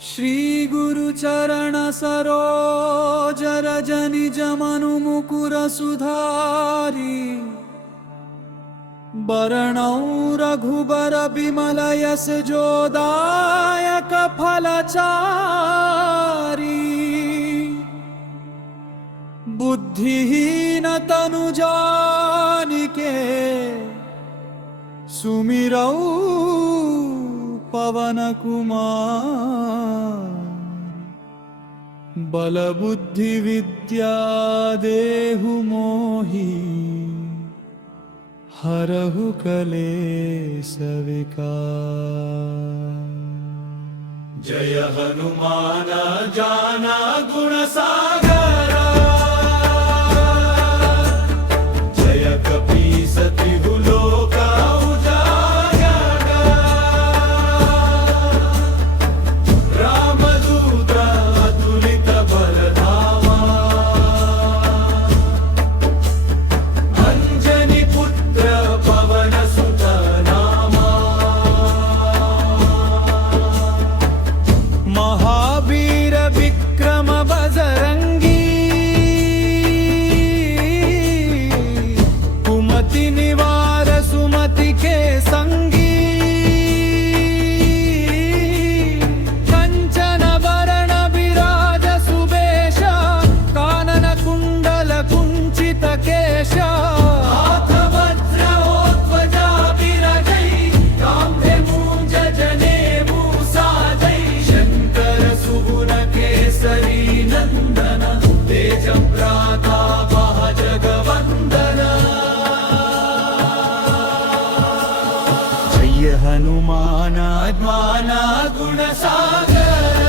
श्री गुरु चरण सरोज रज निज मनु मुकुर सुधारी बरणौ रघुबर बिमल यस जोदायक फलचारी बुद्धिहीन तनु जानिके सुमिरौ पवन कुमार बल बुद्धि विद्या देहु मोहि हरहु कलेश विकार। जय हनुमान जाना गुण सागर जय कपीसति लोका हनुमान ज्ञान गुण सागर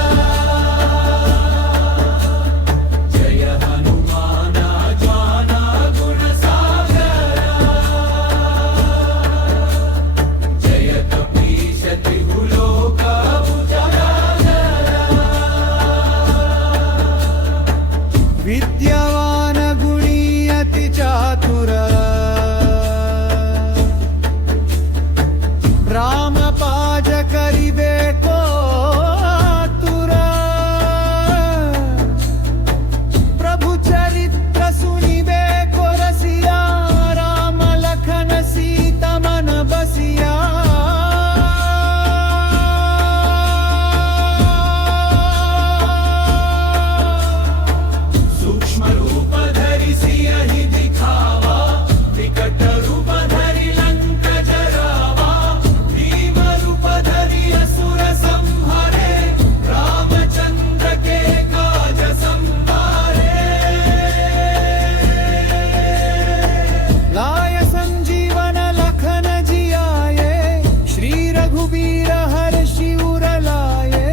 जय हनुमान ज्ञान गुण सागर जय कपीसति लोक उजागर विद्यावान गुणी अति चातुर राम पाज करिबे को आतुर प्रभु चरित्र सुनिबे को रसिया राम लखन सीता मन बसिया सूक्ष्म रूप धरि सियहि दिखावा विकट रूप धरि लंक जरावा असुर संहारे रामचंद्र के काज संभारे लाय संजीवन लखन जियाए श्री रघुबीर हर्षि उर लाए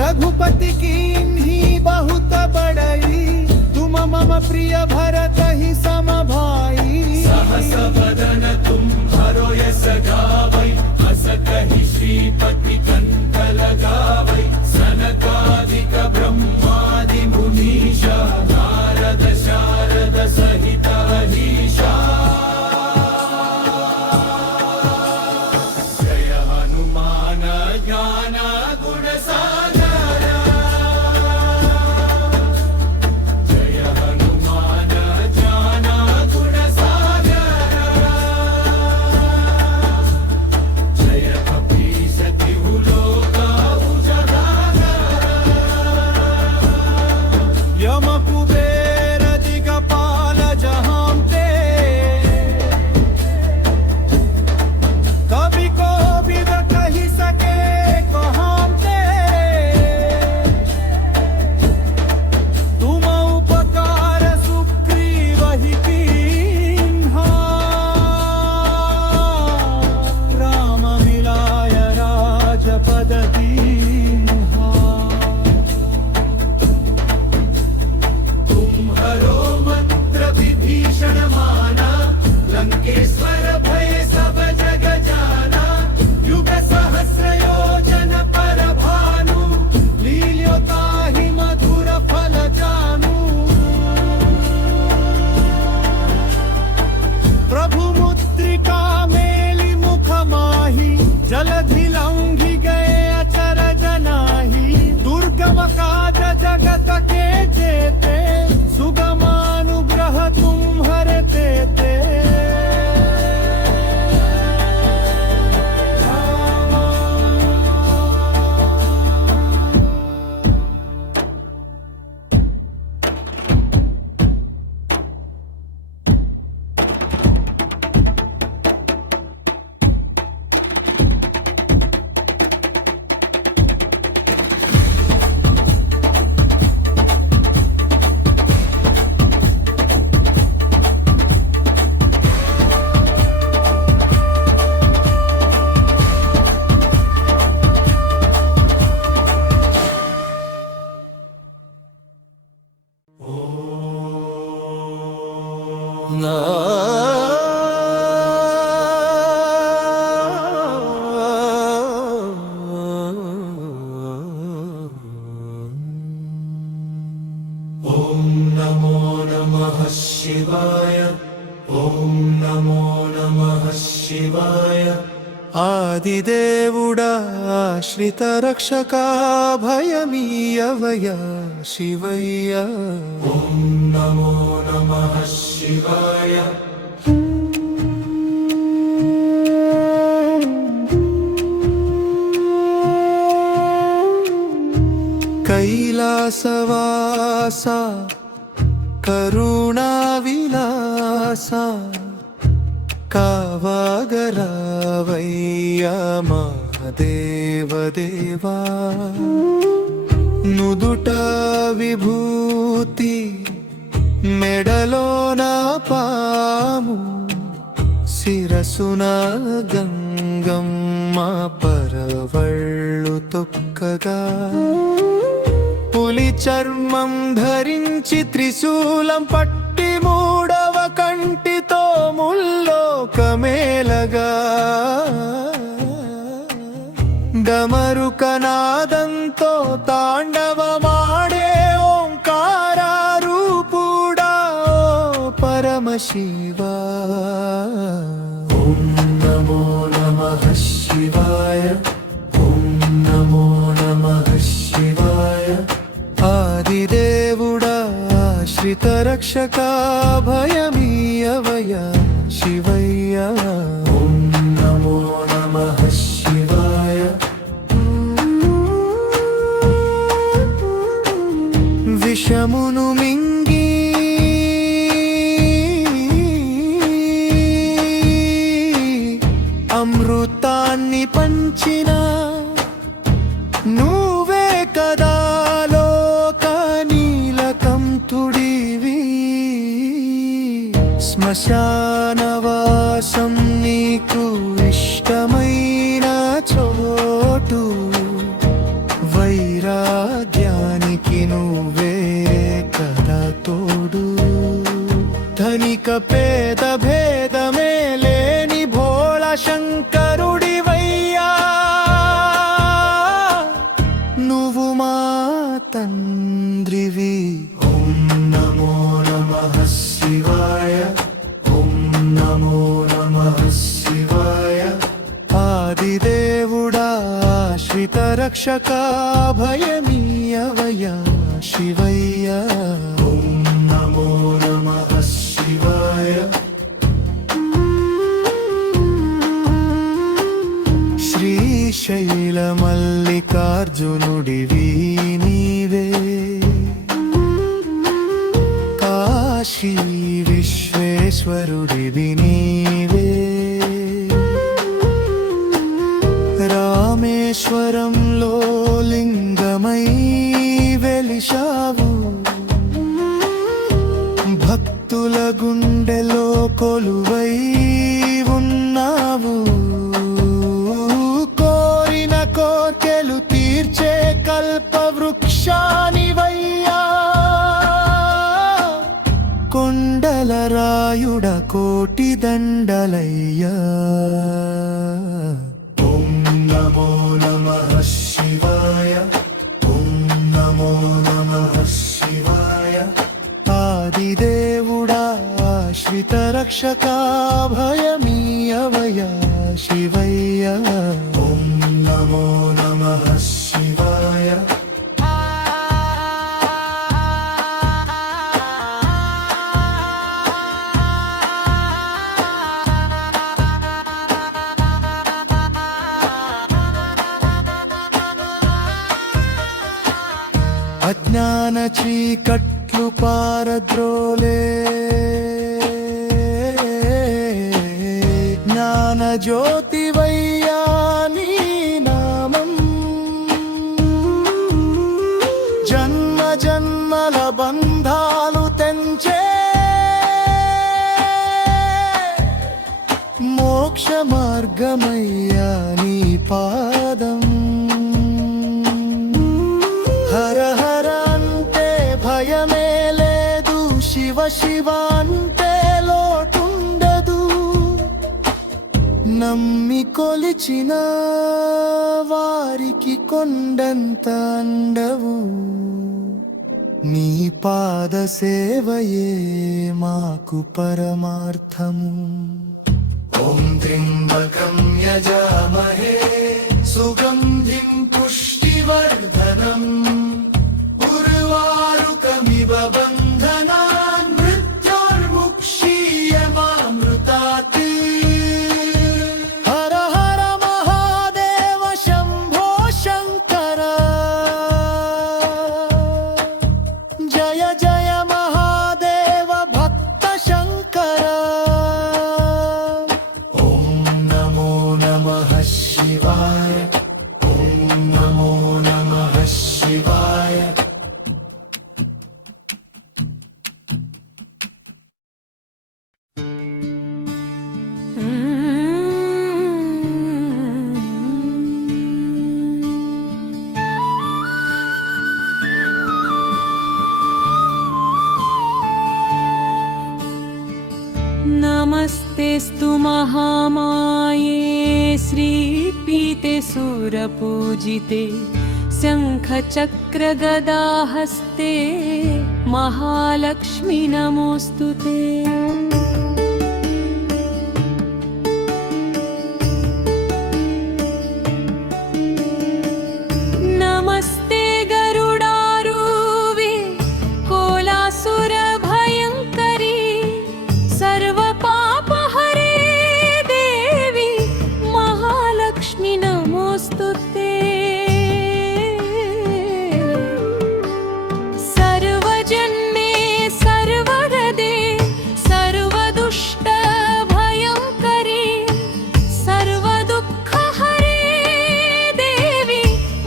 रघुपति कीन्ही बहुत बड़ई तुम मम प्रिय भरत ही सम भाई सहस बदन तुम भरो यस गावै हस कहि श्रीपति कंठ लगावै सनकादिक ब्रह्मादि मुनीषा नारद शारद सहित अहीशा जय हनुमान ज्ञान गुण सागर जय हनुमान ज्ञान गुण सागर जय कपीसति लोक उजागर यम कुबेर दिगपाल जहांते कवि कोविद कहि सके कहांते तुम उपकार सुग्रीवहि कीन्हा राम मिलाय राजपद दीन्हा तुम हरो मंत्र विभीषण माना लंकेश्वर भय सब जग जाना युग सहस्र योजन पर भानु लील्योताहि मधुर फल जानू प्रभु मुद्रिका मेलि मुख माहि जलधि लंघि गए अचर శివాయ ఓం నమో నమః శివాయ ఆదిదేవుడా ఆశ్రిత రక్షకా భయమీయవయ శివయ్య ఓం నమో నమః శివాయ కైలాసవాస కరుణా విలాస కావగరావయ్యా మా దేవదేవా నుదుట విభూతి మెడలోన పాము శిరసున గంగమ్మ పరవళ్ళు తొక్కగా పులి చర్మం ధరించి త్రిశూలం పట్టి మూడవ కంటితో ముల్లోకమేలగా డమరుకనాదంతో తాండవమాడే ఓంకారూపుడా పరమశివా ఓం నమో నమః శివాయ ఓం నమో నమః శివాయ ఆదిదేవుడా ఆశ్రిత రక్షకా భయమీయవయ శివయ్య ఓం నమో నమః శివాయ విషమును మింగి అమృతాన్ని పంచిన నువ్వే కదా లోక నీలకంఠుడివి శ్మశానవాసం నీకు ఇష్టమైన చోటు వైరాగ్యానికి నువ్వే కదా తోడు ధనిక పేద భేదమే లేని భోళ శంకరుడివయ్యా నువ్వు మా తండ్రివి ఓం నమో నమః శివాయ ఓం నమో నమః శివాయ ఆదిదేవుడా ఆశ్రిత రక్షకా భయమీయవయ శివయ్య ఓం నమో నమః శివాయ శ్రీశైల మల్లికార్జునుడివి నీవే కాశీ విశ్వేశ్వరుడివి నీవే రామేశ్వరంలో లింగమై వెలిశావు భక్తుల గుండెలో కొలువై ఉన్నావు కోరిన కోర్కెలు తీర్చే కల్పవృక్షానివయ్యా కొండల రాయుడ కోటి దండలయ్యా ఓం నమో నమః శివాయ ఓం నమో నమః శివాయ ఆదిదేవుడా ఆశ్రిత రక్షకా భయమీయవయ శివయ్య ఓం నమో నమః శివాయ అజ్ఞాన చీకట్లు పారద్రోలే జ్ఞాన జ్యోతివయ్యా నీ నామం జన్మ జన్మల బంధాలు తెంచే మోక్ష మార్గమయ్యా నీ పాదం హర హర అంటే భయమే లేదు శివ శివ అంటే లోటుండదు నమ్మి కొలిచిన వారికి కొండంత అండవు నీ పాద సేవయే మాకు పరమార్థము. ॐ त्र्यम्बकं यजामहे सुगन्धिं पुष्टिवर्धनम् उर्वारुकमिव बन्धनान् मृत्योर्मुक्षीयमामृतात्. हर हर महादेव शम्भो शङ्कर, जय जय महादेव भक्त शङ्कर. ॐ नमो नमः शिवाय, ॐ नमो नमः शिवाय. नमस्तेस्तु महामाये श्रीपीते सुरपूजिते शङ्खचक्रगदाहस्ते महालक्ष्मी नमोऽस्तु ते. नमस्ते गरुडारूढे कोलासुरभयङ्करी सर्वपापहरे देवी महालक्ष्मी नमोऽस्तु ते. सर्वजन्मे सर्वहृदे सर्वदुष्टभयङ्करी सर्वदुःखहरे देवी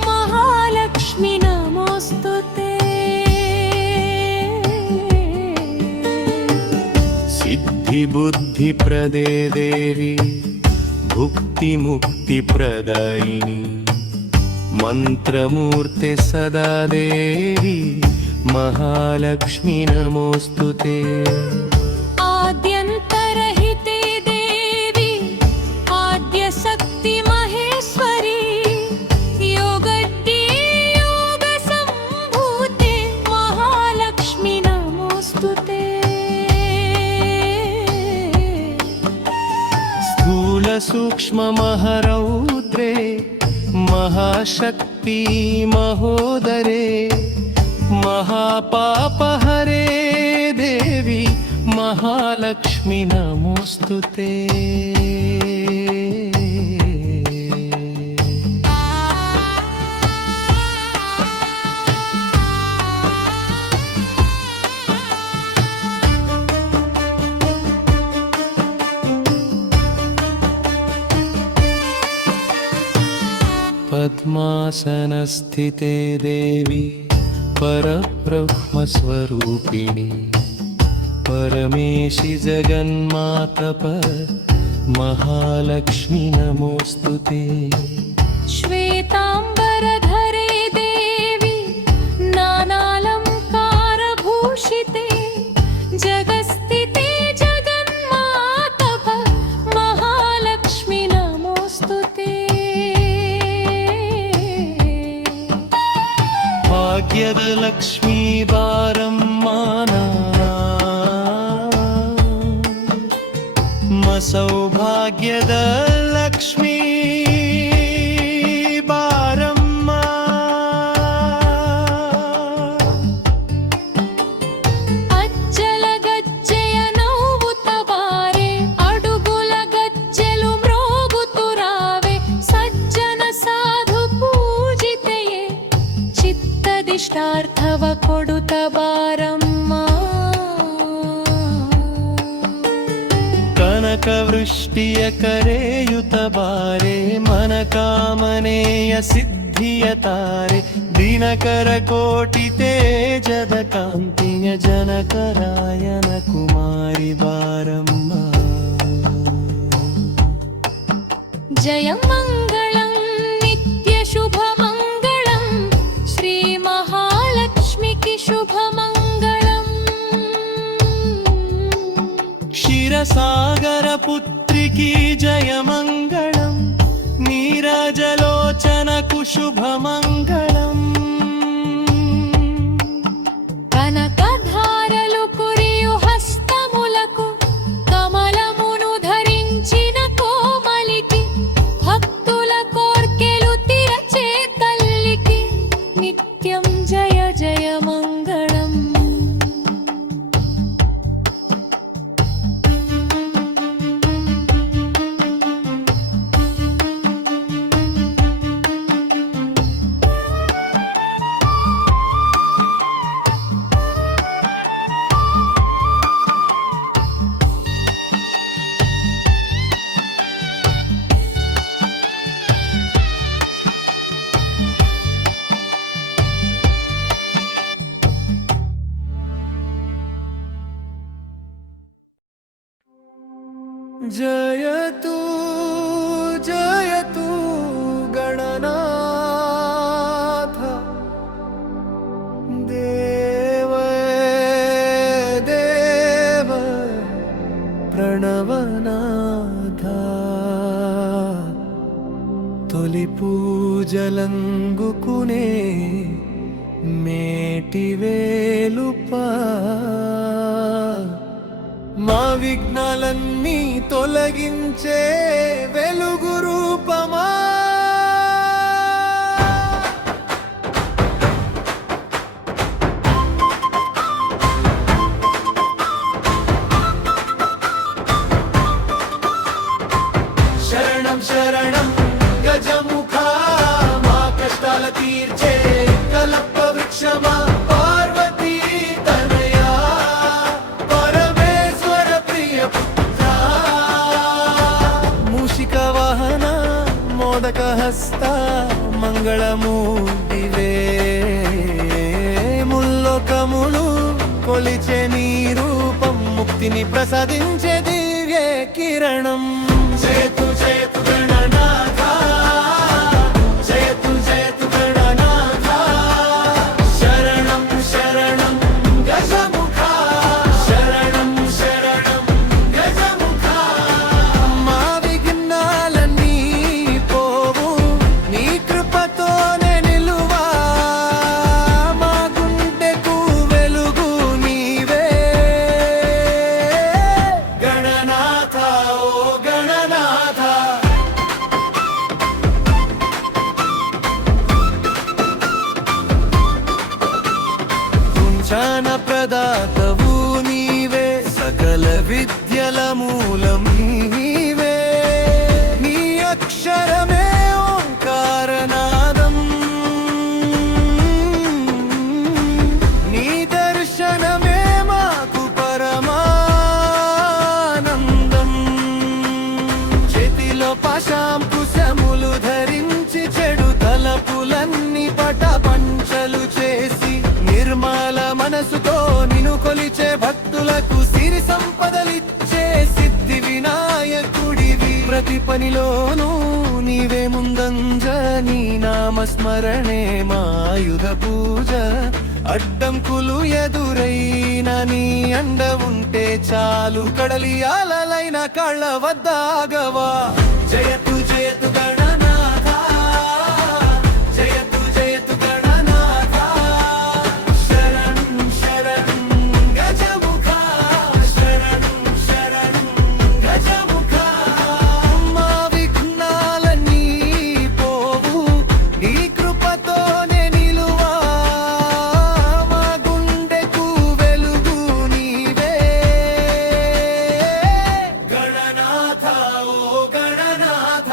महालक्ष्मी नमोऽस्तु ते. सिद्धिबुद्धिप्रदे देवी भुक्तिमुक्तिप्रदायिनी मन्त्रमूर्ते सदा देवी महालक्ष्मी नमोऽस्तु ते. आद्यन्तरहिते देवी आद्यशक्ति महेश्वरी योगड्डी योगसम्भूते महालक्ष्मी नमोऽस्तु ते. स्थूलसूक्ष्ममहरौद्रे महाशक्ति महोदरे महापापहरे देवी महालक्ष्मी नमोऽस्तु ते. पद्मासनस्थिते देवी परब्रह्मस्वरूपिणी परमेशि जगन्मातप महालक्ष्मी नमोऽस्तु ते. श्वेताम्बरधरे देवी नानालङ्कारभूषिते जगस्थिते जगन्मातप महालक्ष्मी नमोऽस्तु ते. भाग्यद लक्ष्मी बारम्माना सौभाग्यद लक्ष्मी बारम्म अज्जल गज्जेय नव्वुतबारे अडुगुल गज्जेलु म्रोगुतुरावे सज्जन साधु पूजितये चित्तदिष्टार्थव कोडुत बारम्म कनकवृष्टिय करेयुत बारे मनकामनेय सिद्धिय तारे दिनकर कोटि तेजद कान्तिय जनकरायन कुमारी बारम्म जय मङ्गलं नित्य शुभमङ्गलं श्री महालक्ष्मीकी शुभमङ्गलम्. क्षीरसागर पुत्रिकी जय मङ्गलम् नीरजलोचन कुशुभमङ्गलम्. जयतु जयतु गणनाथ देव देव प्रणवनाथ తొలి పూజలంగుకునే మేటివేలుపా మా విఘ్నాలన్నీ తొలగించే వెలుగు రూపమా శరణం శరణం గజముఖా మా కష్టాల తీర్చే కలప వృక్షమా పార్వతీ తనయా పరమేశ్వర ప్రియ పుత్రా మూషిక వాహన మోదక హస్త మంగళమూర్తివే ముల్లోకములు కొలిచే నీ రూపం ముక్తిని ప్రసాదించే దివ్య కిరణం జయతు జయతు గణనాథ జయతు జయతు గణనాథ శరణం శరణం గజముఖా శరణం శరణం గజముఖా మా విఘ్నాలన్నీ పోవు నీ కృపతోనే నిలువా మా గుండెకు వెలుగు నీవే గణనాథ ఓ గణనాథ కుంచన ప్రదాతవు నీవే సకల విద్యల మూలం నీవే నీ అక్షరమే ఓంకారనాదం నీ దర్శనమే మాకు పరమానందం చేతిలో పాశాంకుశములు ధరించి చెడు తలపులన్నీ పటపంచలు చేసి నిర్మల మనసుతో నిన్ను కొలిచే భక్తులకు సిరి సంపదలిచ్చే సిద్ధి వినాయకుడివి ప్రతి పనిలోనూ నీవే ముందంజ నీ నామస్మరణే మాయుధ పూజ అడ్డంకులు ఎదురైన నీ అండ ఉంటే చాలు కడలి అలలైన కళ్ళ వద్ద ఆగవా జయతు జయతు గణనాథ జయతు జయతు గణనాథ శరణం శరణం గజముఖా శరణం శరణం గజముఖా మా విఘ్నాలన్నీ పోవు నీ కృపతోనే నిలువా మా గుండెకు వెలుగు నీవే గణనాథ ఓ గణనాథ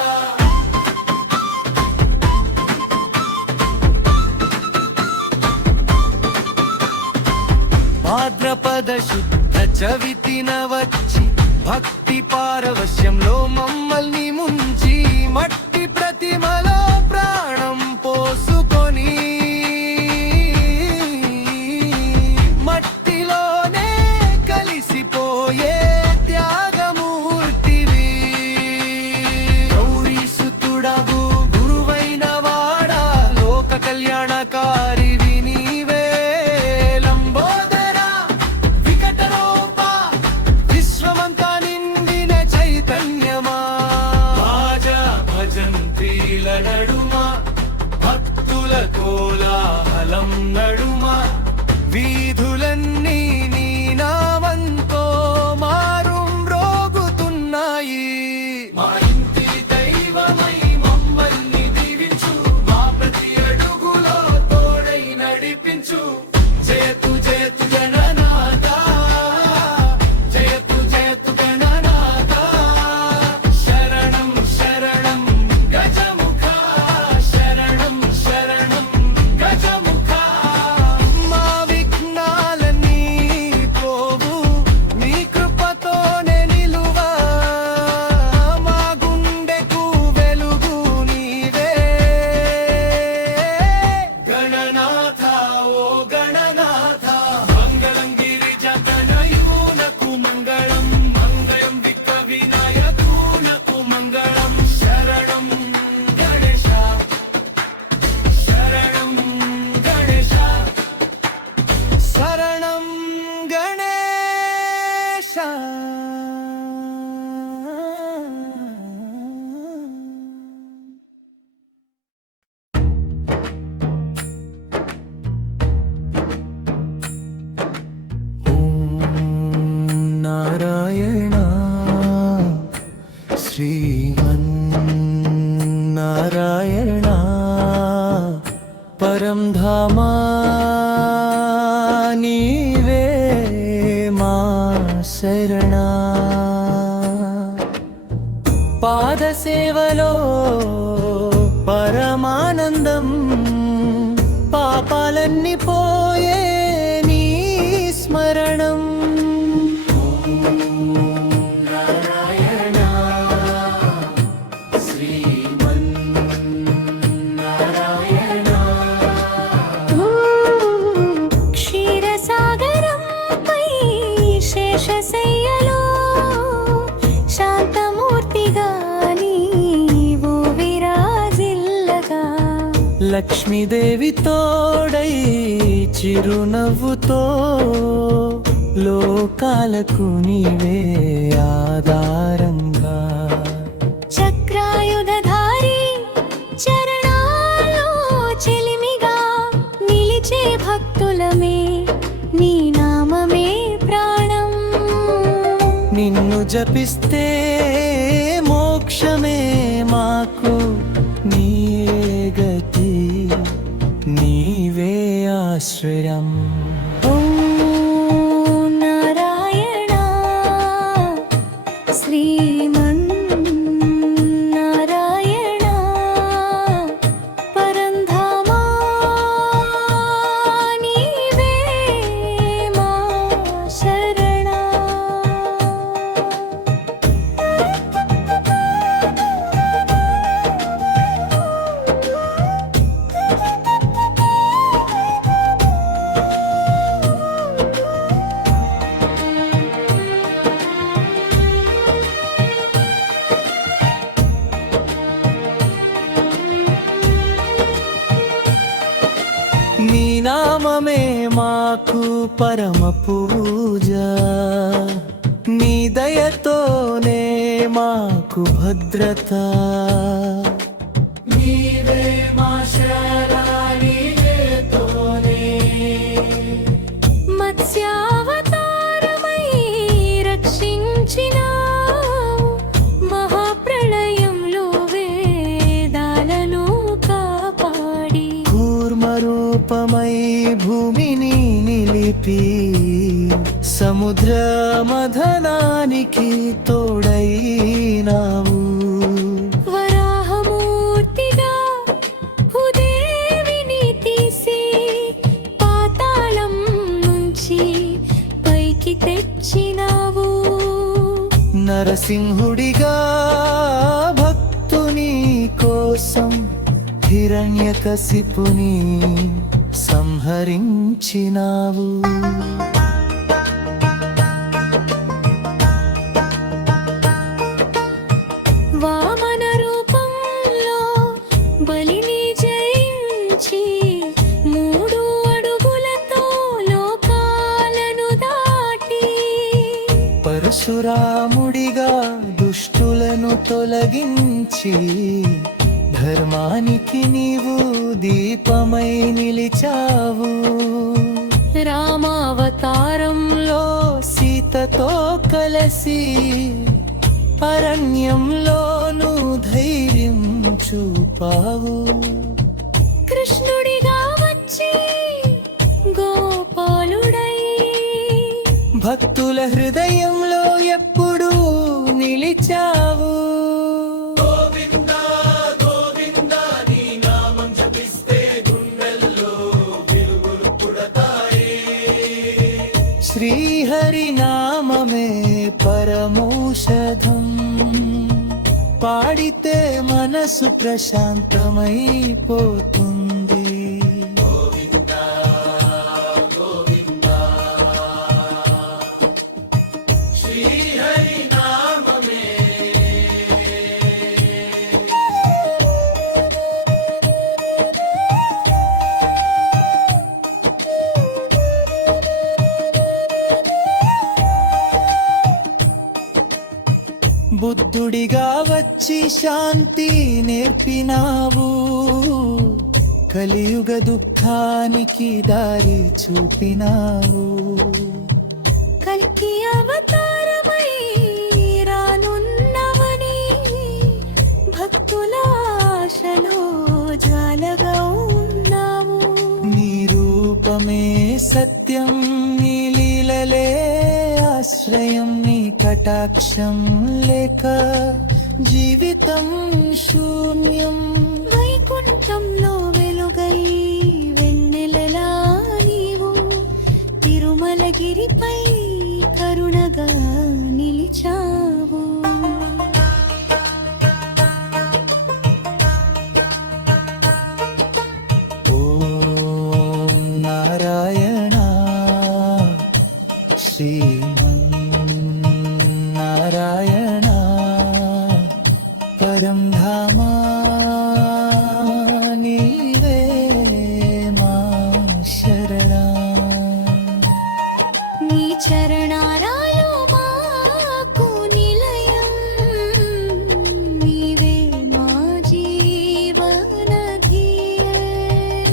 భాద్రపద శుద్ధ చవితిన వచ్చి భక్తి పారవశ్యంలో మమ్మల్ని ముంచి మట్టి ప్రతిమలో ప్రాణం పోసుకొని మట్టిలోనే కలిసిపోయే త్యాగమూర్తివి గౌరీసుతుడగు గురువైన వాడా లోక కళ్యాణకారివి నీవే లంబోదర వికట రూప విశ్వమంతా నిండిన చైతన్యమా భాజా భజంత్రీల నడుమ భక్తుల కోలాహలం నడుమ వీధులన్నీ నీ నామంతో మారుమ్రోగుతున్నాయి మా ఇంటి దైవమై మమ్మల్ని దీవించు మా ప్రతి అడుగులో తోడై నడిపించు జయతు జయతు గణనాథ జయతు జయతు గణనాథ శరణం శరణం గజముఖా శరణం శరణం గజముఖా మా విఘ్నాలన్నీ పోవు నీ కృపతోనే నిలువా మా గుండెకు వెలుగు నీవే గణనాథ ఓ గణనాథ మంగళం గిరిజతనయూనకు మంగళం మంగళం విక్క వినాయక పరంధామా నీవే మా శరణ పాదసేవలో పరమానందం పాపాలన్నీ పోయే నీ స్మరణం క్షీరసాగరంపై శేషశయ్యలో శాంతమూర్తిగా నీవు విరాజిల్లగా లక్ష్మీదేవి తోడై చిరునవ్వుతో లోకాలకు నీవే ఆధారంగా చక్రాయుధధారి చరణాల్లో చెలిమిగా నిలిచే భక్తులమే నీ నామమే ప్రాణం నిన్ను జపిస్తే మోక్షమే మాకు నీవే గతి నీవే ఆశ్రయం ఓం నారాయణ శ్రీమన్నారాయణ పరంధామా నీవే మా శరణ నీ నామమే మాకు పరమ పూజ నీ దయతోనే మాకు భద్రత నీవే మా శరణి నీవేతోనే మత్స్యావతారమై రక్షించినావు మహాప్రళయంలో వేదాలను కాపాడి కూర్మరూపమై భూమిని నిలిపి సముద్ర మథనానికి తోడైనావు వరాహమూర్తిగా భూదేవిని తీసి పాతాళం నుంచి పైకి తెచ్చినావు నరసింహుడిగా భక్తుని కోసం హిరణ్యకశిపుని సంహరించినావు వామన రూపంలో బలిని జయించి 3 అడుగులతో లోకాలను దాటి పరశురాముడిగా దుష్టులను తొలగించి ధర్మానికి నీవు దీపమై నిలిచావు రామావతారంలో సీతతో కలసి అరణ్యంలోను ధైర్యం చూపావు కృష్ణుడిగా వచ్చి గోపాలుడై భక్తుల హృదయంలో ఎప్పుడూ నిలిచావు గోవిందా గోవిందా నీ నామం జపిస్తే గుండెల్లో వెలుగులు పుడతాయి శ్రీహరి నామమే పరమౌషధం పాడితే మనసు ప్రశాంతమైపోతుంది గోవిందా గోవిందా శ్రీహరి నామమే బుద్ధుడిగా వచ్చి శాంతి నేర్పినావు కలియుగ దుఃఖానికి దారి చూపినావు కల్కి అవతారమై రానున్నవని భక్తుల ఆశలో జ్వాలగా ఉన్నావు రూపమే సత్యం, నీ లీలలే ఆశ్రయం, నీ కటాక్షం లేక జీవితం శూన్యం. వైకుంఠంలో వెలుగై వెన్నెలలా నీవు తిరుమలగిరిపై కరుణగా నిలిచావు. ఓం నారాయణ శ్రీమన్నారాయణ పరం ధామా నీవే మా శరణం. నీ చరణారాలు మాకు నిలయం, నీవే మా జీవన ధ్యేయం.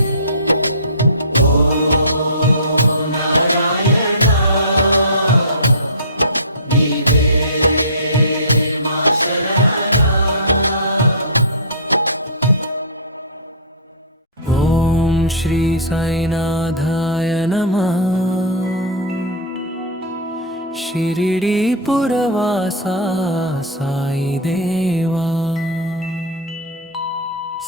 ఓం శ్రీ సాయినాథాయ నమః. షిరిడి పురవాసా సాయి దేవా,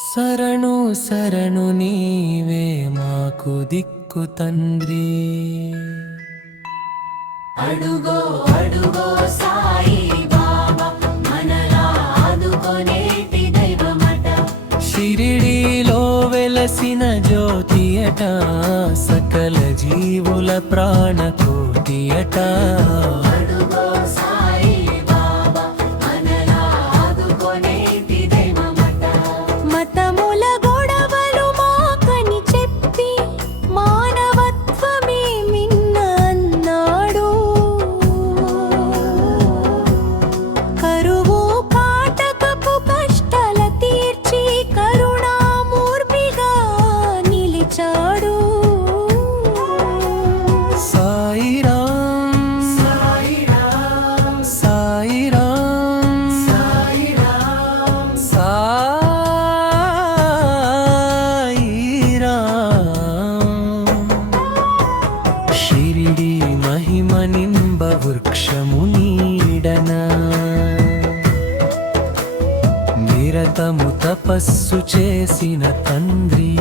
శరణు శరణు నీవే మాకు దిక్కు తండ్రి. అడుగో అడుగో సాయి బాబా మనలా ఆదుకొనేటి దైవమట. షిరిడిలో వెలసిన జ్యోతియట, సకల జీవుల ప్రాణకోటియట. అడుగో సాయి బాబా మనలా ఆదుకొనేటి దైవమట. మతముల గొడవలు మాకని చెప్పి మానవత్వమే మిన్న అన్నాడు. కరువు కాటకపు కష్టాల తీర్చి కరుణామూర్తిగా నిలిచాడు. సాయిరాం సాయిరాం సాయిరాం సాయిరాం సాయిరాం. షిరిడి మహిమ నింబ వృక్షము నీడన, నిరతము తపస్సు చేసిన తండ్రి.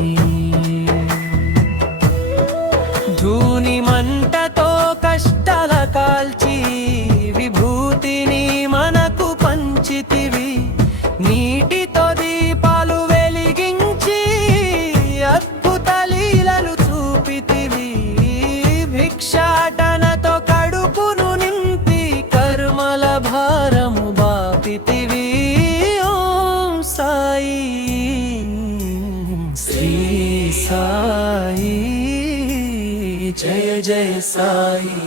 ధూని మంటతో కష్టాల కాల్చి విభూతిని మనకు పంచితివి. నీటితో దీపాలు వెలిగించి అద్భుత లీలలు చూపితివి. భిక్షాటనతో కడుపును నింపి కర్మల భారము బాపితివి. ఓం సాయి శ్రీ సాయి జయ జయ సాయి.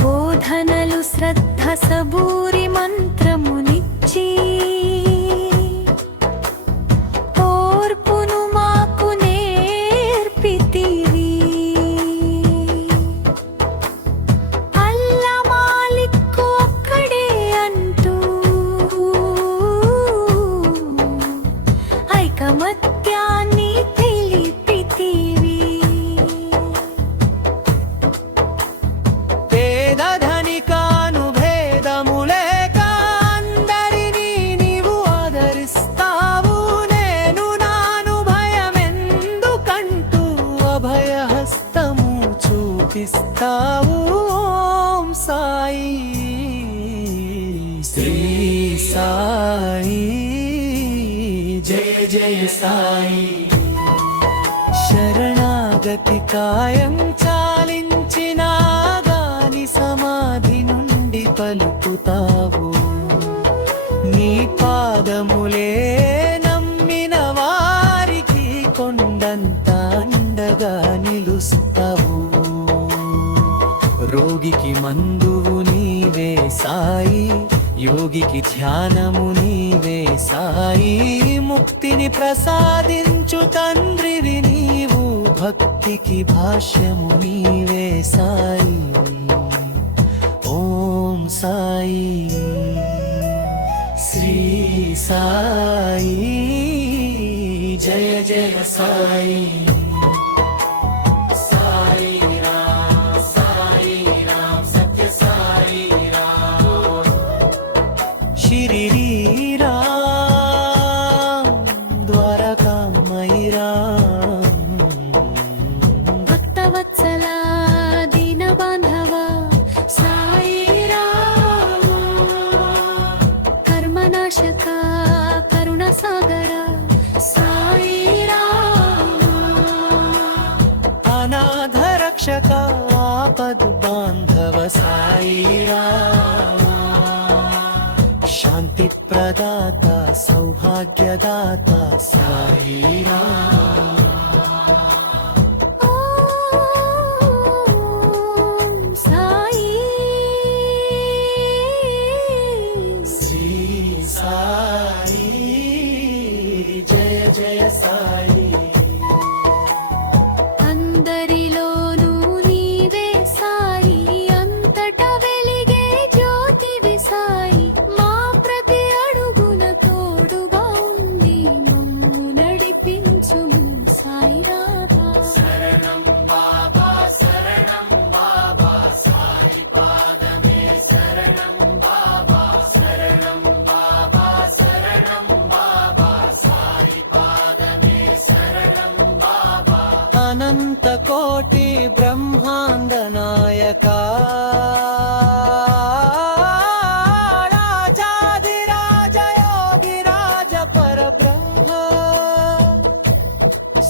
బోధనలు శ్రద్ధ సబూరి మంత్రమునిచ్చి ఓర్పును మాకు నేర్పితివి. అల్ల మాలిక్కు ఒక్కడే అంటూ ఐకమత్యాన్ని తెలిపితివి. పేద ధనికాను భేదములేక అందరినీ నీవు ఆదరిస్తావు. నేను నాను భయమెందుకంటూ అభయహస్తము చూపిస్తావు. ఓం సాయి శ్రీ సాయి జయ జయ సాయి. శరణాగతి కాయం చాలించిన గాని సమాధి నుండి పలుకుతావు. నీ పాదములే నమ్మిన వారికి కొండంత అండగా నిలుస్తావు. రోగికి మందువు నీవే సాయి, యోగికి ధ్యానము నీవే సాయి. ముక్తిని ప్రసాదించు తండ్రివి నీవు, భక్తికి భాష్యము నీవే సాయి. ఓం సాయి శ్రీ సాయి జయ జయ సాయి. అనాథ రక్షక ఆపదు బాంధవ సాయిరా, శాంతి ప్రదాత సౌభాగ్యదాత సాయిరా. ఓం సాయి శ్రీ సాయి జయ జయ సాయి. అందరిలోనూ నీవే సాయి, అంతటా వెలిగే జ్యోతివి సాయి. మా ప్రతి అడుగున తోడుగా ఉండి మమ్ము నడిపించుము సాయి రాధా. శరణం బాబా శరణం బాబా సాయి పాదమే శరణం బాబా శరణం బాబా శరణం బాబా సాయి పాదమే శరణం బాబా. అనంత కోటి బ్రహ్మాండ నాయక రాజాధిరాజ యోగిరాజ పరబ్రహ్మ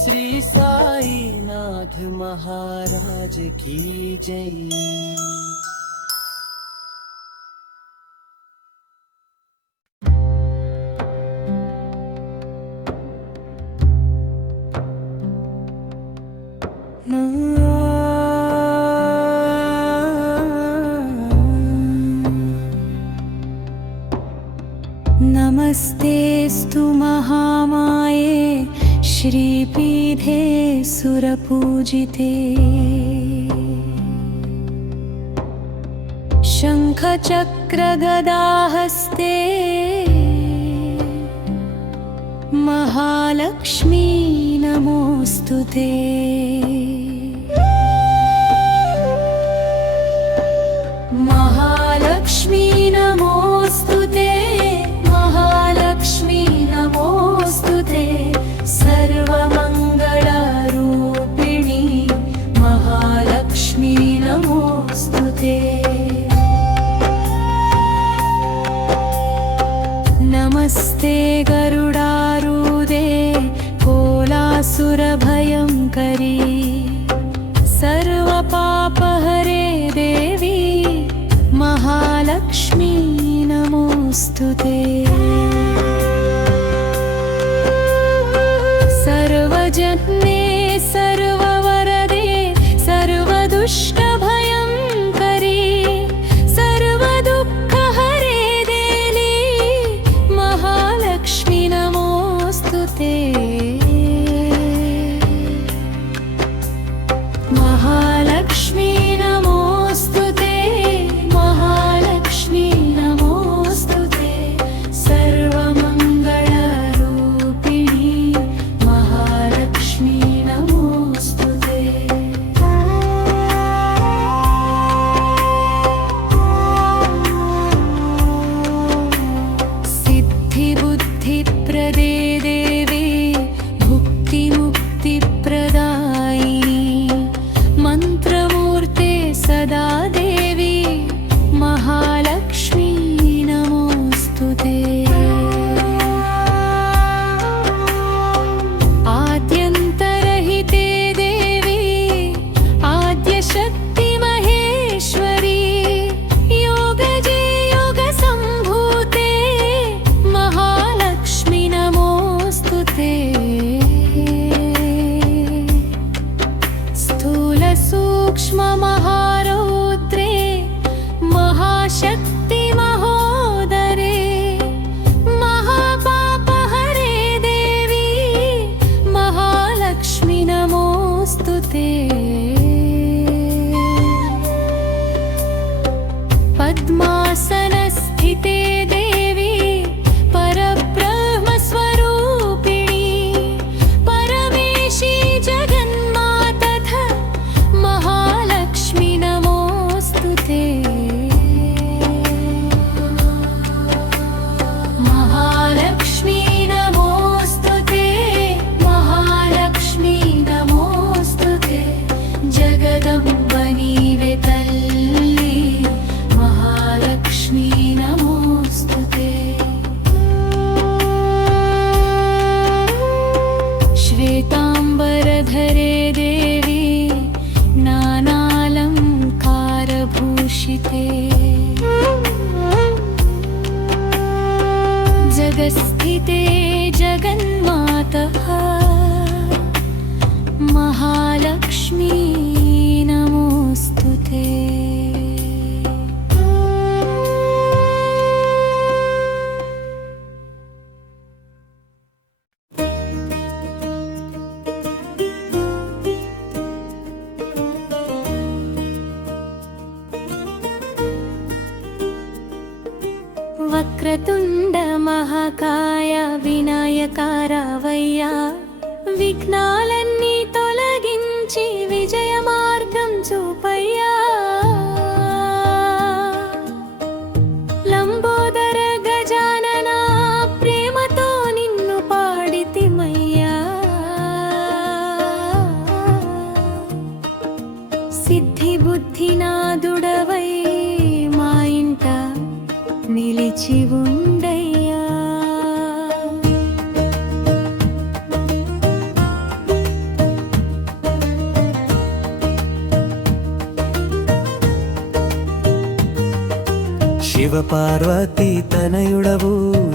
శ్రీ సాయినాథ్ మహారాజ్ की जय. नमस्तेस्तु महामाये श्रीपीठे सुरपूजिते, शङ्खचक्रगदाहस्ते महालक्ष्मी नमोऽस्तु ते. महालक्ष्मी नमोऽस्तु ते, महालक्ष्मी नमोऽस्तु ते. सर्वमङ्गलरूपिणी महालक्ष्मी नमोऽस्तु ते. नमस्ते गरुडारूढे कोलासुरभयङ्करी, सर्वपापहरे देवी महालक्ष्मी नमोऽस्तु ते. सर्वजन्मे सर्ववरदे सर्वदुष्टभयङ्करी, सर्वदुःखहरे देवी महालक्ष्मी नमोऽस्तु ते. महालक्ष्मी नमोऽस्तु ते, महालक्ष्मी नमोऽस्तु ते. सर्वमङ्गलरूपिणी महालक्ष्मी नमोऽस्तु ते. सिद्धिबुद्धिप्रदे देवी भुक्तिमुक्तिप्रदायिनी, मन्त्रमूर्ते सदा देवी महालक्ष्मी नमोऽस्तु ते. आद्यन्तरहिते देवी आद्यशक्ति महेश्वरी, योगजे योगसम्भूते महालक्ष्मी नमोऽस्तु ते. स्थूलसूक्ष्ममहारौद्रे महाशक्ति महोदरे, महापापहरे देवी महालक्ष्मी नमोऽस्तु ते. पद्मासनस्थिते देवी परब्रह्मस्वरूपिणी, परमेशी जगन्मातथ महालक्ष्मी नमोऽस्तु ते. महालक्ष्मी नमोऽस्तु ते, महालक्ष्मी नमोऽस्तु ते. जगदम्ब नीवे तल्ली महालक्ष्मी नमोऽस्तु వక్రతుండ మహాకాయ వినాయక రావయ్యా విఘ్నాలన్నీ తొలగించి విజయ మార్గం చూపయ్యా లంబోదర గజానన ప్రేమతో నిన్ను పాడితిమయ్యా సిద్ధి బుద్ధినాదుడవై మా ఇంట నిలిచి ఉండయ్యా శివ పార్వతీ తనయుడవు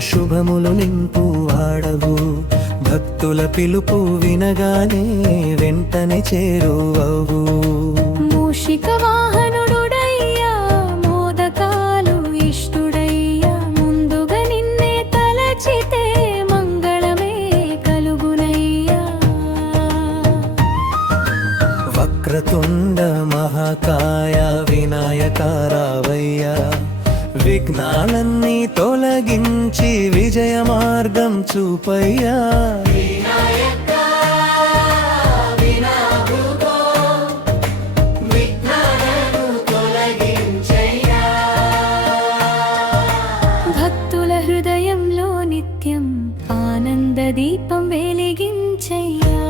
శుభములు నింపు వాడవు భక్తుల పిలుపు వినగానే వెంటనే చేరువవు మూషిక వాహనుడయ్యా మోదకాలు ఇష్టుడయ్యా ముందుగా నిన్నే తలచితే మంగళమే కలుగునయ్యా వక్రతుండ మహాకాయ వినాయక రావయ్యా విఘ్నాలన్నీ తొలగించి విజయ మార్గం చూపయ్యా భక్తుల హృదయంలో నిత్యం ఆనంద దీపం వెలిగించయ్యా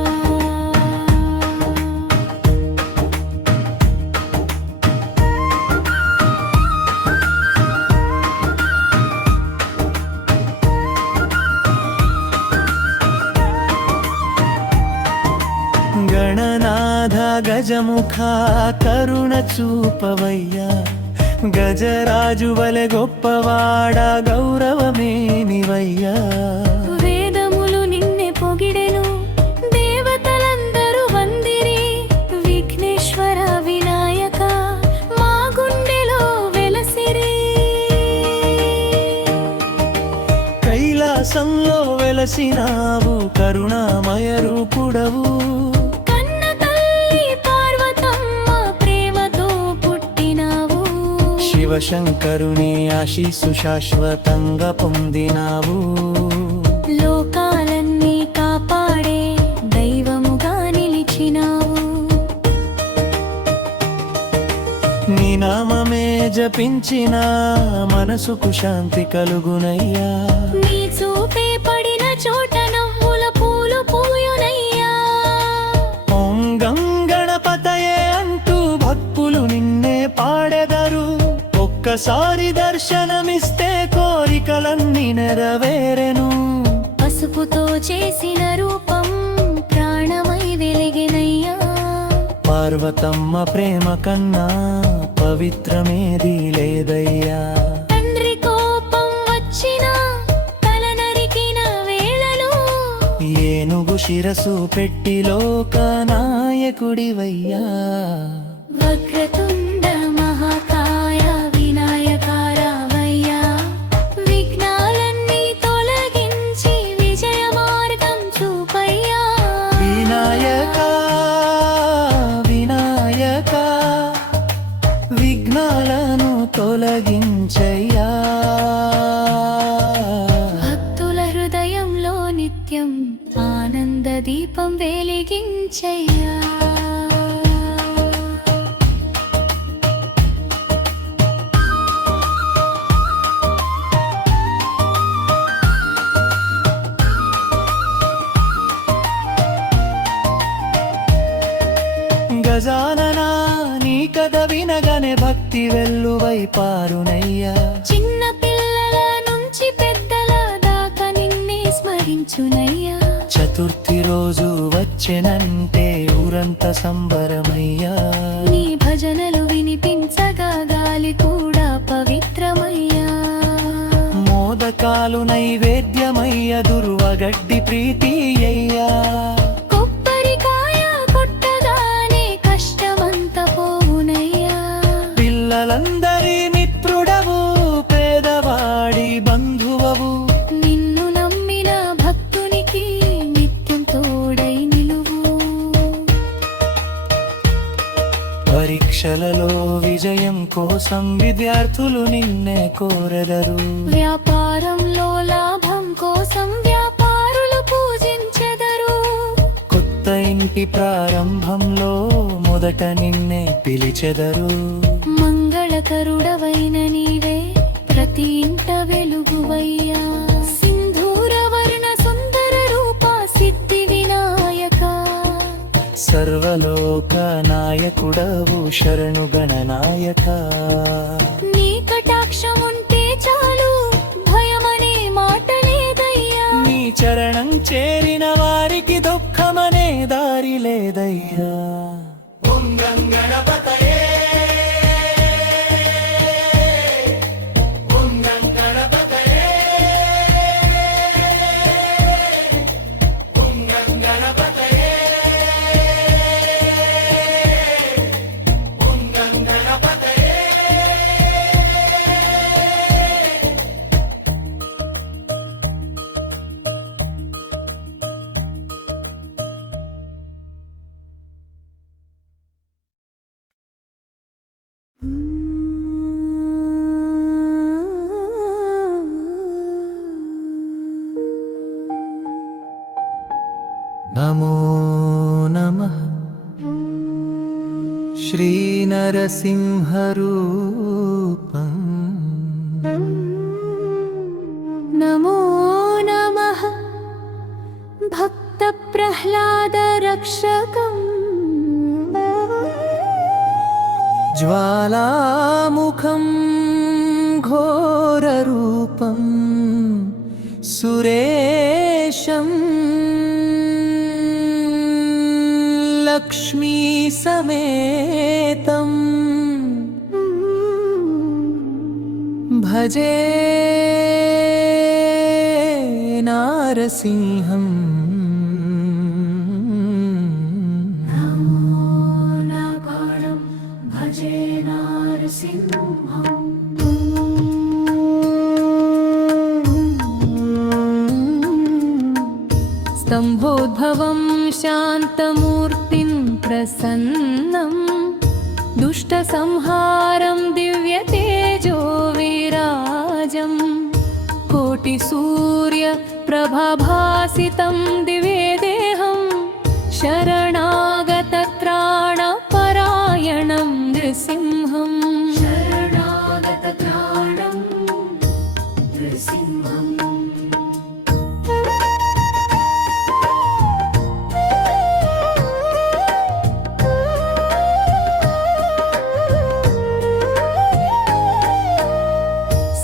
గణనాథ గజముఖ కరుణ చూపవయ్యా గజరాజు వలె గొప్పవాడ గౌరవమేనివయ్యా వేదములు నిన్నే పొగిడెను దేవతలందరూ వందిరి విఘ్నేశ్వర వినాయక మా గుండెలో వెలసిరి కైలాసంలో వెలసినావు కరుణామయ రూపుడవు కన్న తల్లి పార్వతమ్మ ప్రేమతో పుట్టినావు శివశంకరుని ఆశీస్సు శాశ్వతంగా పొందినావు లోకాలన్నీ కాపాడే దైవముగా నిలిచినావు నీ నామమే జపించిన మనసుకు శాంతి కలుగునయ్యా నీ చూపే పడిన చోట నవ్వుల పూలు పూయునయ్యా ఓం గం గణపతయే అంటూ భక్తులు నిన్నే పాడెదరు ఒక్కసారి దర్శనమిస్తే కోరికలన్నీ నెరవేరెను పసుపుతో చేసిన రూపం ప్రాణమై వెలిగినయ్యా పార్వతమ్మ ప్రేమ కన్నా పవిత్రమేది లేదయ్యా తండ్రి కోపం వచ్చిన తల నరికిన వేళలో ఏనుగు శిరసు పెట్టి లోక నాయకుడివయ్యా వక్రతుండ మహాకాయ వినాయక రావయ్యా విఘ్నాలన్నీ తొలగించి విజయ మార్గం చూపయ్యా వినాయక వినాయక విఘ్నాలను తొలగించయ్యా భక్తుల హృదయంలో నిత్యం ఆనంద దీపం వెలిగించయ్యా గజాననా నీ కథ వినగనే భక్తి వెల్లువై పారునయ్యా చిన్న పిల్లల నుంచి పెద్దల దాకా నిన్నే స్మరించునయ్యా చతుర్థి రోజు వచ్చెనంటే ఊరంతా సంబరమయ్యా నీ భజనలు వినిపించగా గాలి కూడా పవిత్రమయ్యా మోదకాలు నైవేద్యమయ్య దుర్వగడ్డి ప్రీతి అయ్యా కొబ్బరికాయ కొట్టగానే కష్టమంత పోవునయ్యా పిల్లలందరి మిత్రుడవు పేదవాడి బంధువవు నిన్ను నమ్మిన భక్తునికి నిత్యం తోడై నిలువు పరీక్షలలో విజయం కోసం విద్యార్థులు నిన్నే కోరెదరు వ్యాపార ఇంటి ప్రారంభంలో మొదట నిన్నే పిలిచెదరు. మంగళకరుడవైన నీవే ప్రతి ఇంట వెలుగువయ్యా. సింధూర వర్ణ సుందర రూప సిద్ధి వినాయక. సర్వలోక నాయకుడవు శరణు గణనాయక. నీ కటాక్షముంటే చాలు భయమనే మాట లేదయ్యా. నీ చరణం చేరిన వారికి దుఃఖమనే దారి లేదయ్యా. ఓం గంగణపతయే ఓం గంగణపతయే ఓం గంగణపతయే ఓం గంగణపతయే. నమో నమః శ్రీనరసింహరూపం. నమో నమః భక్త ప్రహ్లాద రక్షకం. జ్వాలాముఖం ఘోరరూపం సురేశం లక్ష్మీ సమేతం భజే నారసింహం. నాకాళం భజే నారసింహం. स्तम्भोद्भवं शान्तमूर्तिं प्रसन्नं दुष्टसंहारं दिव्यतेजो विराजं कोटिसूर्यप्रभाभासितं दिवे देहं शरणागतत्राणपरायणं नृसिंहम्. शरणागतत्राणं नृसिंहम्.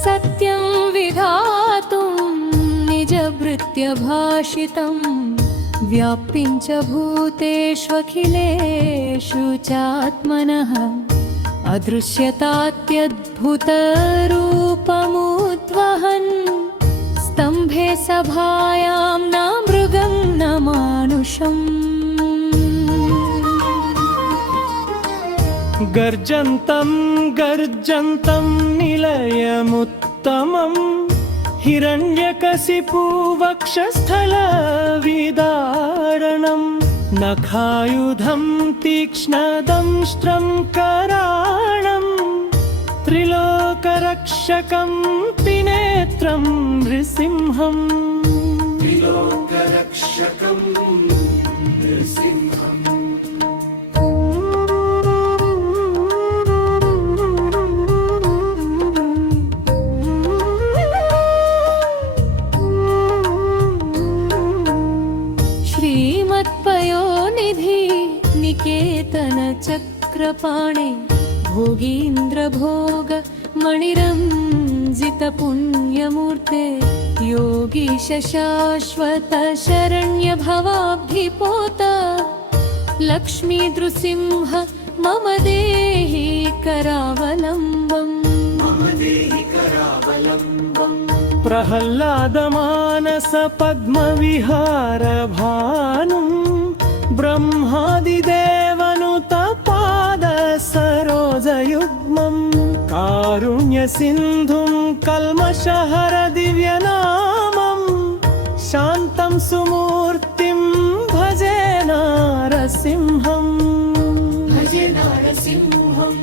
सत्यं विधातुं निजभृत्यभाषितं व्याप्तिं च भूतेष्वखिलेषु चात्मनः अदृश्यतात्यद्भुतरूपमुद्वहन् स्तम्भे सभायां न मृगं न मानुषम्. गर्जन्तं गर्जन्तं निलयमुत्तमं हिरण्यकशिपुवक्षस्थलविदारणं नखायुधं तीक्ष्णदंष्ट्रं कराणं त्रिलोकरक्षकं त्रिनेत्रं नृसिंहम्. त्रिलोकरक्षकं नृसिंहम्. श्रीमत्पयोनिधि निकेतन चक्रपाणे भोगीन्द्रभोग मणिरञ्जित पुण्यमूर्ते योगीश शाश्वत शरण्य भवाब्धिपोत लक्ष्मी नृसिंह मम देहि करावलम्बम्. मम देहि करावलम्बम्. प्रह्लादमानस पद्मविहार भानुं ब्रह्मादिदेवनुत पाद सरोजयुग्मं कारुण्यसिन्धुं कल्मषहर दिव्यनामं शान्तं सुमूर्तिं भजे नारसिंहम्. भजे नारसिंहम्.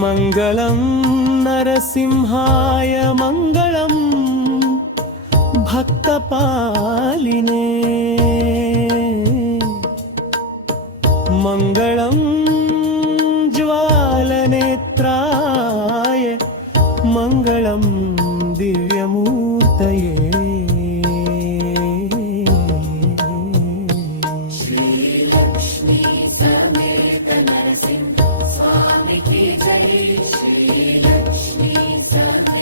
మంగళం నరసింహాయ మంగళం భక్తపాలినే మంగళం జ్వాలనేత్రాయ మంగళం దివ్యమూర్తయే श्रीलक्ष्मी समेत नरसिंह स्वामी की जय श्रीलक्ष्मी समेत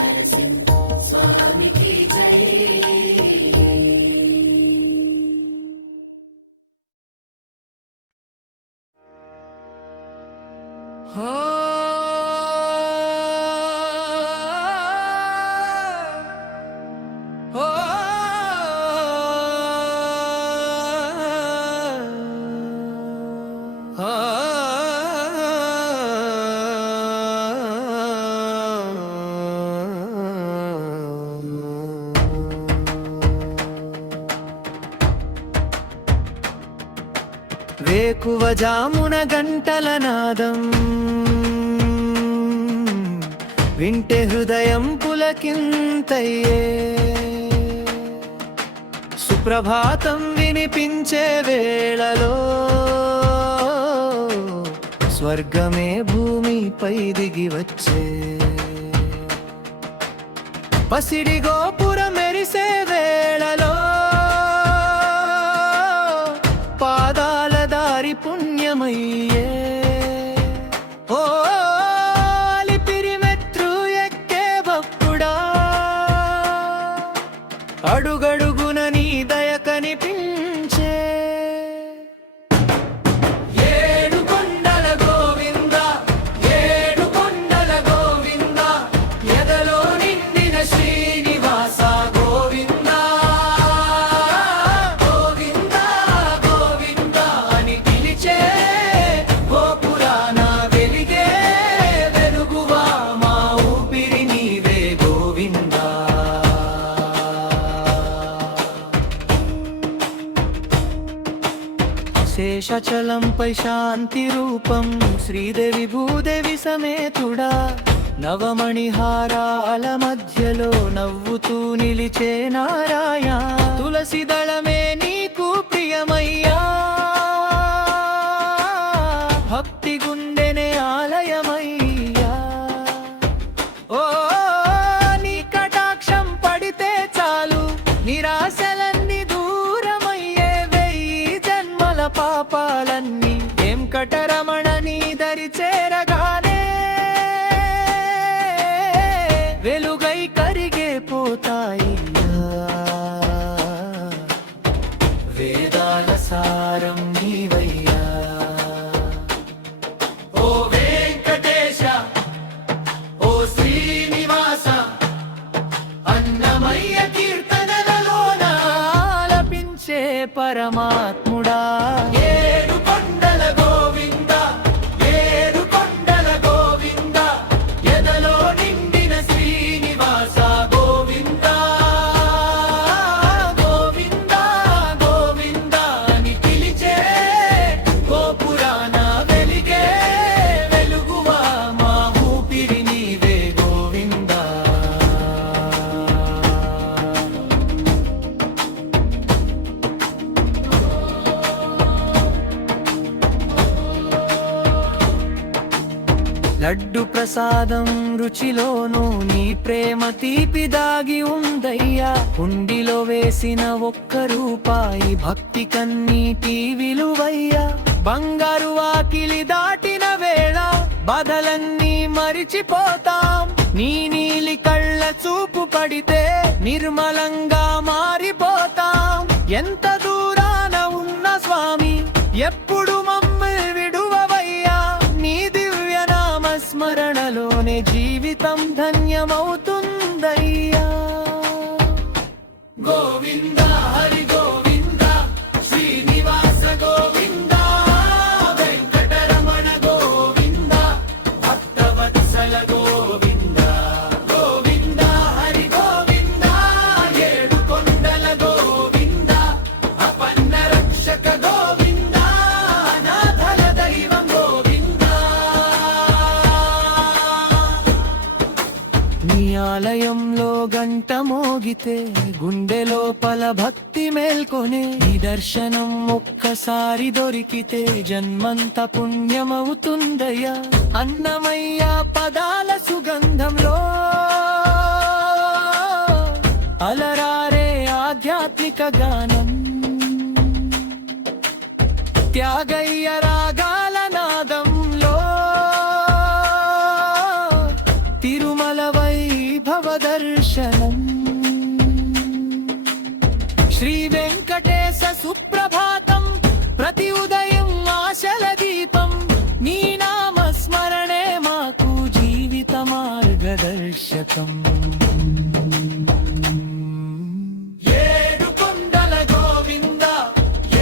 नरसिंह स्वामी की जय వేకువజామున గంటల నాదం వింటే హృదయం పులకింతయ్యే సుప్రభాతం వినిపించే వేళలో స్వర్గమే భూమిపై దిగి వచ్చే పసిడి గోపురం మెరిసే వేళలో పాదాల దారి పుణ్యమయ్యే ఓ అలిపిరి మెట్రు ఎక్కే భక్తుడా అడుగడుగున నీ దయ కనిపించే ఏడు కొండల గోవింద ఏడు కొండల గోవింద ఎదలో నిండిన శ్రీనివాస గోవింద గోవింద గోవింద అని పిలిచే గోపురాన వెలిగే వెలుగువా మా ఊపిరి నీవే గోవింద శేషచలంపై శాంతి రూపం శ్రీదేవి భూదేవి సమేతుడా నవమణిహారాల మధ్యలో నవ్వుతూ నిలిచే నారాయణ తులసి దళమే నీకు ప్రియమయ్యా భక్తి గుండెనే ఆలయమయ్యా ఓ నీ కటాక్షం పడితే చాలు నిరాశలన్నీ దూరమయ్యే వెయ్యి జన్మల పాపాలన్నీ వెంకటరమణ నీ దరి చేరగానే వెలుగై కరిగే పోతాయ్యా వేదాల సారం నీవయ్యా ఓ వెంకటేశ ఓ శ్రీనివాస అన్నమయ్య కీర్తనలలోన ఆలపించే పరమాత్ముడా ఏడు కొండల గోవింద ఏడు కొండల గోవింద ఎదలో నిండిన శ్రీనివాస గోవింద గోవింద గోవింద అని పిలిచే గోపురాన వెలిగే వెలుగువా మా ఊపిరి నీవే గోవింద లడ్డు ప్రసాదం రుచిలోనూ నీ ప్రేమ తీపి దాగి ఉందయ్యా హుండీలో వేసిన ఒక్క రూపాయి భక్తి కన్నీటి విలువయ్యా బంగారు వాకిలి దాటిన వేళ బాధలన్నీ మరిచిపోతాం నీ నీలి కళ్ళ చూపు పడితే నిర్మలంగా మారిపోతాం ఎంత దూరాన ఉన్న స్వామి ఎప్పుడు మమ్మల్ని విడువవయ్యా నీ దివ్య నామ స్మరణలోనే జీవితం ధన్యమవుతుందయ్యా గోవింద హరి గోవింద శ్రీనివాస గోవింద వెంకటరమణ గోవింద భక్తవత్సల గోవింద గోవింద హరి గోవింద ఏడు కొండల గోవింద అపన్న రక్షక గోవింద అనాథల దైవం గోవింద హృదయంలో గంట మోగితే గుండె లోపల భక్తి మేల్కొనే ఈ దర్శనం ఒక్కసారి దొరికితే జన్మంత పుణ్యమవుతుందయ్యా అన్నమయ్య పదాల సుగంధంలో అలరారే ఆధ్యాత్మిక గానం త్యాగయ్య రాగాల నాదంలో తిరుమల వైభవ దర్శనం శ్రీ వెంకటేశ సుప్రభాతం ప్రతి ఉదయం ఆశల దీపం నీ నామ స్మరణే మాకు జీవిత మార్గదర్శకం ఏడు కొండల గోవింద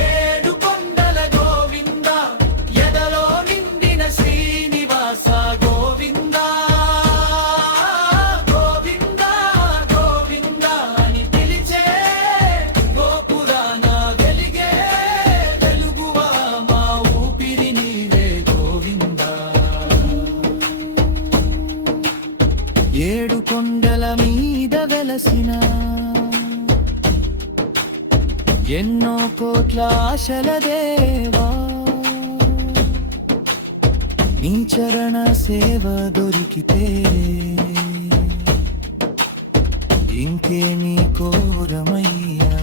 ఏడు కొండల గోవింద ఎదలో నిండిన శ్రీనివాస గోవింద గోవింద గోవింద అని పిలిచే గోపురాన వెలిగే వెలుగువా మా ఊపిరి నీవే గోవింద ఏడు కొండల మీద వెలసిన ఎన్నో కోట్ల ఆశల దేవా నీ చరణ సేవ దొరికితే ఇంకేమీ కోరమయ్యా